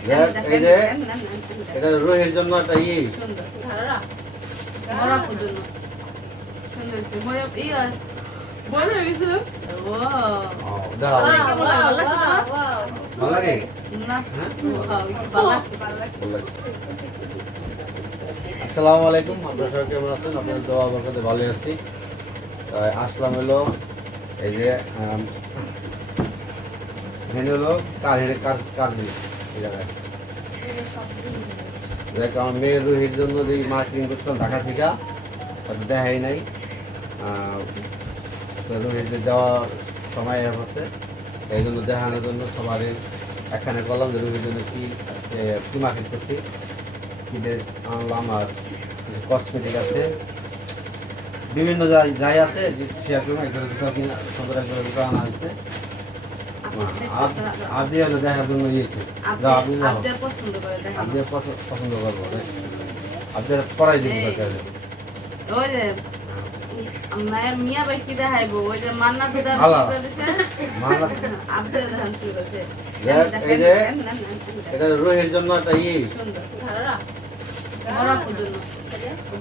দেখ, এই যে এটা রোহির জন্য একটা ই। ইয়া হয়ে হ্যাঁ? আসসালামু আলাইকুম আপনারা সবাই কেমন আছেন? আপনাদের দোয়া বরকতে ভালো আছি। আসলাম হলো এই যে এখানে হলো কার হেঁড়ে কার কার দেখ আমার মেয়ের রোহির জন্য যে মার্কেটিং করছিলাম ঢাকা থেকে হয়তো দেখাই নাই। আহ, তো সময় হচ্ছে এই জন্য দেখানোর জন্য সবারই এখানে করলাম যে রোহির জন্য কি কি মার্কেট করছি কি ড্রেস আনলাম আর কসমেটিক আছে। বিভিন্ন যাই যাই আছে শেয়ার করব একজনের দুটো কিনা সুন্দর একজনের দুটো আনা হয়েছে হলো দেখার জন্য ইয়েছে পছন্দ করে পছন্দ করব আপনার পড়াই। দরকার ওই যে মায়ের মিয়া ভাই কি দেখাইবো ওই যে মান্না দুটা ভালো। দিছে দেখান শুরু করছে। এই যে এটা রোহির জন্য একটা ই। সুন্দর ধারা মরা পর্যন্ত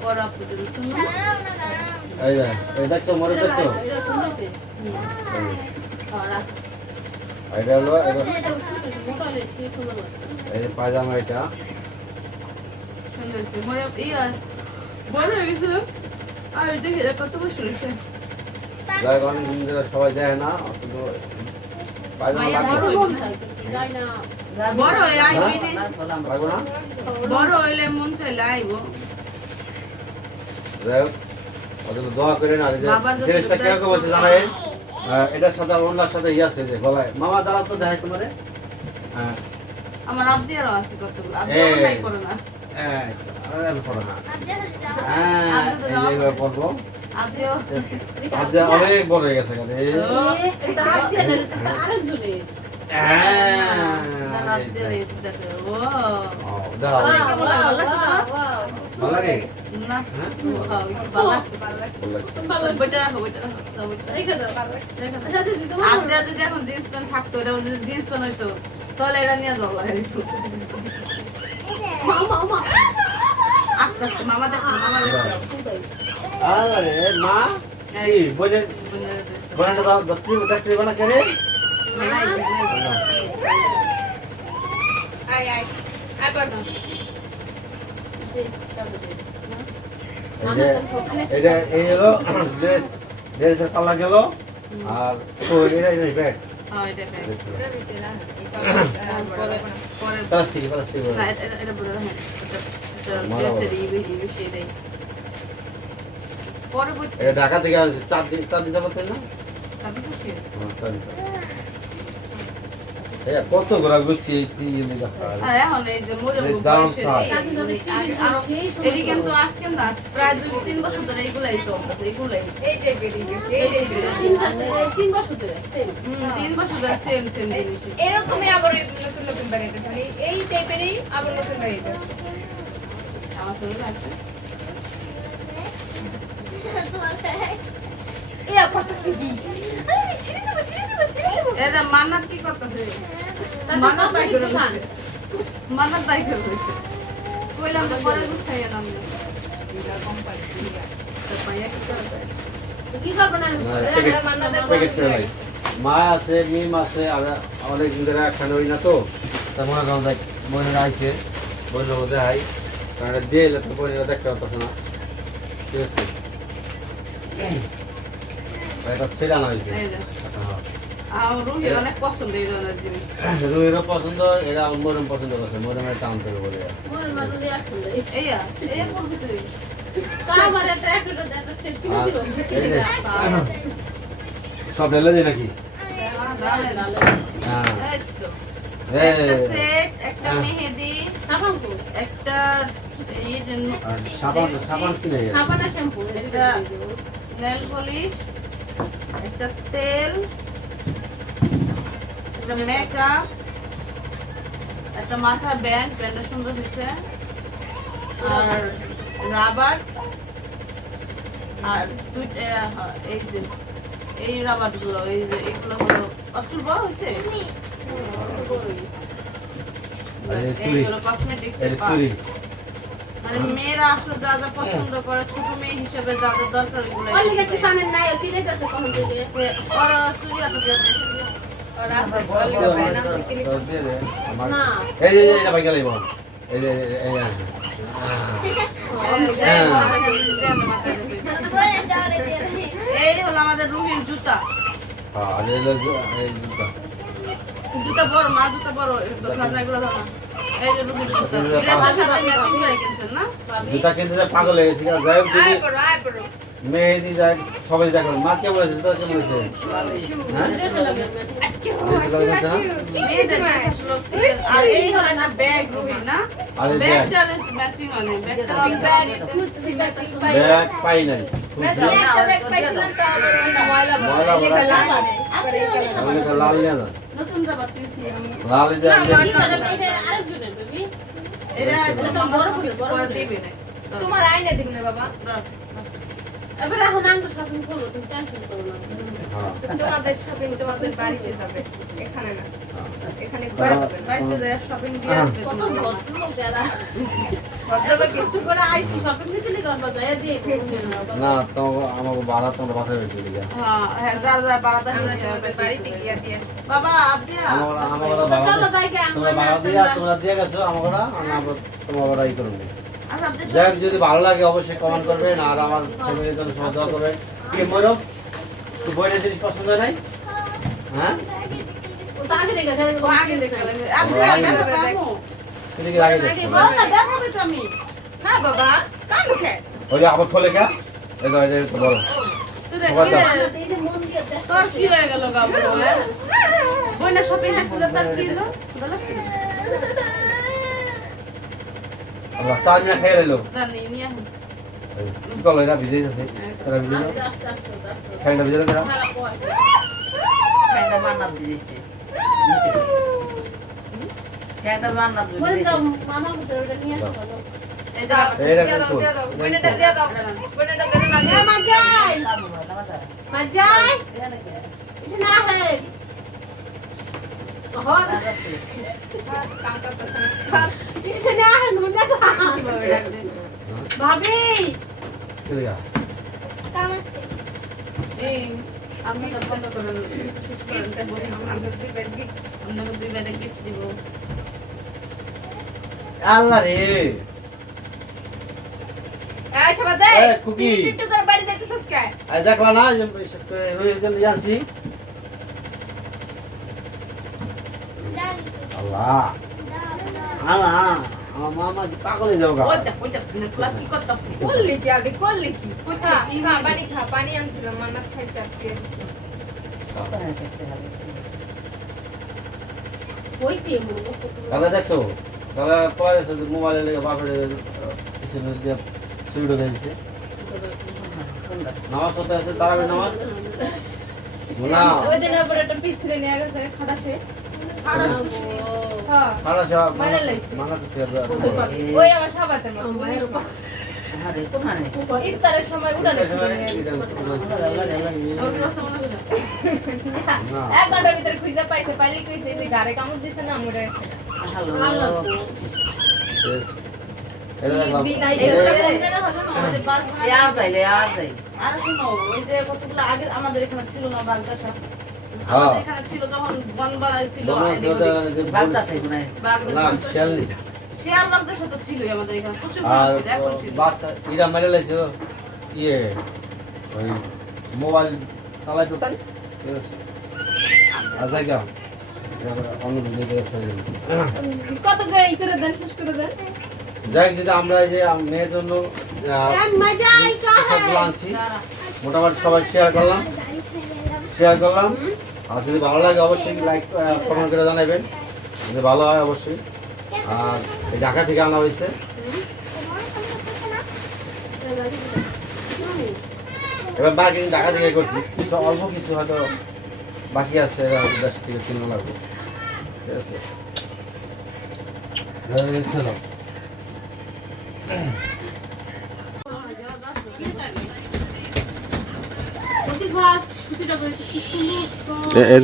বড় পর্যন্ত সুন্দর। এই দেখছ মরে দেখছ এটা হলো এই পায়জামা এটা। আর সবাই দেয় না কিন্তু পায়জামা বড় বড় হয়ে বড় হইলে মন চাইলে আইবো। যাই হোক, দোয়া করে না যে বাবার যত ড্রেসটা দায়িত্ব- আছে জানেন আহ, সাথে আর অন্যার সাথে ই আছে যে গলায় মামা দাঁড়াও তো দেখাই তোমারে হ্যাঁ আমার আব্দিয়ারও আছে কতগুলো এই। নাই করো না হ্যাঁ আরে আমি না হ্যাঁ এই যে পড়ব অনেক বড় হয়ে গেছে হ্যাঁ, ভালো তোমার? লাগে? না? ভালো লাগছে ভালো লাগছে। বইটা রাখো বইটা রাখো বইটা রেখে দাও। আব্দিয়া যদি এখন জিন্স প্যান্ট থাকতো এটা যদি জিন্স প্যান্ট হইতো তাহলে এটা নিয়ে যাব আস্তে আস্তে মামা দেখো মামা দেখো আরে মা কি বোনের বোনের দাও দেখতে দেখতে দিবা না কেন এটা এই হলো ড্রেস ড্রেসের গেল আর এটা এটা ব্যাগ প্লাস্টিক প্লাস্টিক এটা ঢাকা থেকে চার দিন চার দিন যাব না আপনি খুশি? হ্যাঁ, চার দিন যাবত। এই কত ঘোরা ঘুরছি এই তিন দিন দেখা আর এখন এই যে মোরে দাম এই- এই- কিন্তু আজকে না, প্রায় দুই তিন বছর ধরে এইগুলাই চলতেছে, এইগুলাই। হুম, তিন বছর ধরে same same জিনিসই। এরকমই আবার নতুন নতুন বাড়িতে মানে এই টাইপেরই আবার নতুন বাড়িতে আমার শরীরে আছে। এই আপরটা কি আরে ছিড়ে দেবো ছিড়ে দেবো ছিড়ে দেবো এটা মান্নাত কি করতেছে? মান্নাত বাই করে মান্নাত বাই করে লইছে। কইলাম যে পরে গুছাইয়া নাম নে। তো পাইয়া কি করবে? প্যাকেট করে মা আছে মিম আছে আর অনেক দিন ধরে একখানে হই না তো। তা মনে করেন দেখ মনে আইছে বইনের মধ্যে হাই কারণ দিয়ে এলে তো বইনের দেখতে পারতেছে না। ঠিক আছে? এটা ছেড়ে হয়েছে। অনেক পছন্দ এই ধরনের জিনিস। রুহিরও পছন্দ এরা মরম পছন্দ করছে মরমের টান থেকে বলে এইয়া এই সব ঢেলে দিই নাকি? হ্যাঁ এই তো। এই, একটা সেট একটা হ্যাঁ। মেহেদি একটা এই যে আর সাবান সাবান একটা নেল পলিশ একটা তেল একটা মেকআপ একটা মাথা ব্যান্ড ব্যান্ডটা সুন্দর হয়েছে। আর রাবার আর হ্যাঁ, এই যে এই রাবারগুলো এই যে এগুলো হলো অচুল বড় হয়েছে? মানে মেয়েরা আসলে যা যা পছন্দ করে ছোট মেয়ে হিসেবে যাদের দরকার এগুলো জুতা হ্যাঁ, জুতা। জুতা জুতা কিনতে পাগল হয়ে গেছি মেহেদি যায় সবাই দেখো মা কেমন আছে? জুতা কেমন আছে? হ্যাঁ? ব্যাগ পাই নাই। লাল নিয়ে যান তোমার আইনা দিব না বাবা। এবার এখন আঙ্গ শপিং করব তুমি টেনশন করো না। হ্যাঁ। তোমাদের শপিং তোমাদের বাড়িতে যাবে এখানে না। এখানে ঘরে যাবে। না বাড়িতে যায় শপিং দিয়ে আসবে কত ভদ্রলোক যারা। ভদ্রলোক কষ্ট করে আইসি শপিং দিতে দিয়ে না তো আমাকে বাড়া তোমরা হ্যাঁ হ্যাঁ যা যা বাড়াতে আমরা বাড়িতে গিয়া দিয়ে বাবা আমরা আমরা বাড়া যাই তোমরা দিয়া তোমরা দিয়ে গেছো আমরা তোমার বাড়া ই করব। যাই যদি ভালো লাগে অবশ্যই কমেন্ট করবেন আর আমার ফ্যামিলির জন্য দেওয়া করবেন। কি ময়ূরব তুই বইয়ের জিনিস পছন্দ নাই? হ্যাঁ? বল আবার খোলে কা মন তোর কি হয়ে গেল গাবো বইনা শপিং তার লাগছে আল্লাহ। চার মিনিট খেয়ে এলো জানি নিয়ে আসুন। কি করল এটা ভিজে যাচ্ছে এটা ভিজে যাও খাইটা ভিজে যাও খারাপ নিয়ে আসো দাও এই যে। কাম ভাবি দেখা এই আমি বন্ধ করে আমাদের দুই ব্যাগ দিই। দুই ব্যাগে গিফট দিব। আল্লাহ রে। দেখলা না আনছি আল্লাহ। আনা আমার মামা কি যাও গা ওইটা ওইটা তোলা কি করতেছি করলি কি আগে করলি কি খা পানি খা পানি আনছিলাম মান্নাত খাইতে আজকে কইছি তাহলে দেখছ পরে মোবাইলে লেগে বাপরে কিছু দিয়ে সুইডো দিয়েছে নামাজ হতে আছে তারাবি নামাজ না ওই দিন আবার একটা পিছলে নিয়ে গেছে খটাসে হ্যাঁ খারাপ সব মাইরা লাইছে। মানা তো ওই আমার সাবাতের মতো মায়ের উপর ইফতারের সময় উড়ানে মনে এক যে গাড়ি কামড় হয় আমাদের এখানে ছিল না বাগদাসা হ্যাঁ। আমাদের এখানে ছিল যখন বন ছিল এদিক ওদিক। বাগদা সেই গুনায় বাগদাসা- না শিয়ালি শিয়াল বাগদাসা তো ছিলই আমাদের এখানে প্রচুর আর এখন ছিল। বাস ইরা মেরে লাইছে ইয়ে ওই মোবাইল চালাই তো। আচ্ছা কেমন অন্য দিকে কত করে দেন শেষ করে দেন? যাই যদি আমরা এই যে মেয়ের জন্য আনছি। মোটামুটি সবাই শেয়ার করলাম। শেয়ার করলাম। আর যদি ভালো লাগে অবশ্যই লাইক কমেন্ট করে জানাবেন। যদি ভালো হয় অবশ্যই। আর ঢাকা থেকে আনা হয়েছে। এবার বাকি ঢাকা থেকে করছি। কিন্তু অল্প কিছু হয়তো বাকি আছে দেশ থেকে কিনে লাগবে ঠিক আছে। এন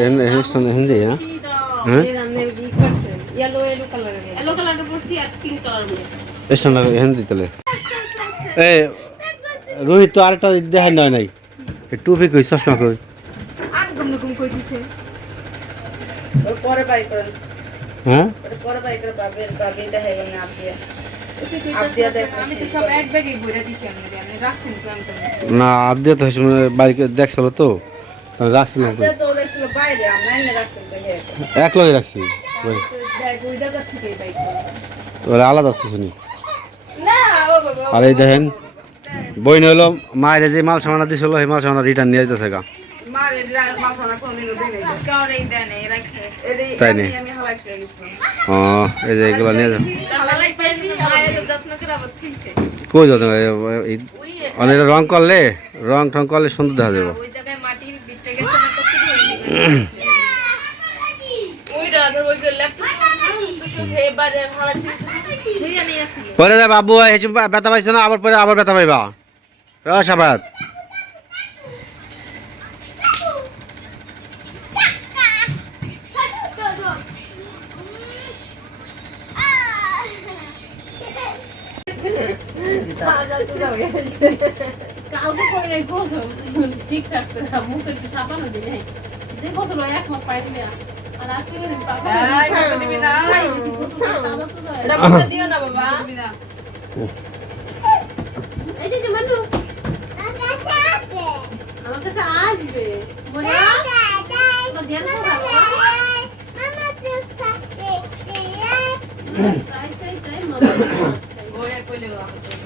এন হ্যাঁ? ইয়েলো ইয়েলো কালারের পরছি আর দিতে এ রোহিত তো আরেকটা দেখাই নয় নাই। টুপি কই চশমা কই? আর গম রকম কই দিছে? পরে বাই করেন। হ্যাঁ? পরে বাই করে পাবেন পাবেন এটা হয়ে গেল আপনি। না আবদিয়া তো হিসেবে বাড়িতে দেখছিল তো রাখছিলাম তো। এক লগে রাখছি আলাদা আছে শুনি। না ও বাবা আর এই দেখেন বই হলো মায়ের যে মাল সামানা দিছিল সেই মাল সামানা রিটার্ন নিয়ে যেতেছে গা। তাই এই যে এগুলো নিয়ে যাও যত্ন কই যাও তুমি? অনেক রং করলে, রং ঠং করলে সুন্দর দেখা যাবে। পরে বাবু হেসে ব্যথা পাইছো না, আবার পরে আবার ব্যথা পাইবা। রসাবাদ কাউকে করে নাই গোসল ঠিকঠাক করে মুখে একটু সাবানও দিই। যে গোসল হয় এক মাস পাইলি না। আর আজকে গেলে পাপা দিবি না। গোসল করে তাজা তো যায়। এটা বুঝতে দিও না বাবা। এই যে যে মানু আমার কাছে আসবে। মনে ধ্যান করো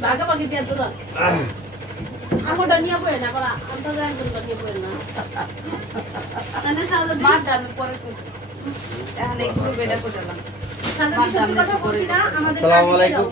বাগি দিয়ে তোরা আঙ্গুটা নিয়ে বই না বলা আন্তা যায় আঙ্গুটা নিয়ে বই না। তাহলে সাদা মার আমি পরে সাদা কথা বলছি না আমাদের আসসালামু আলাইকুম।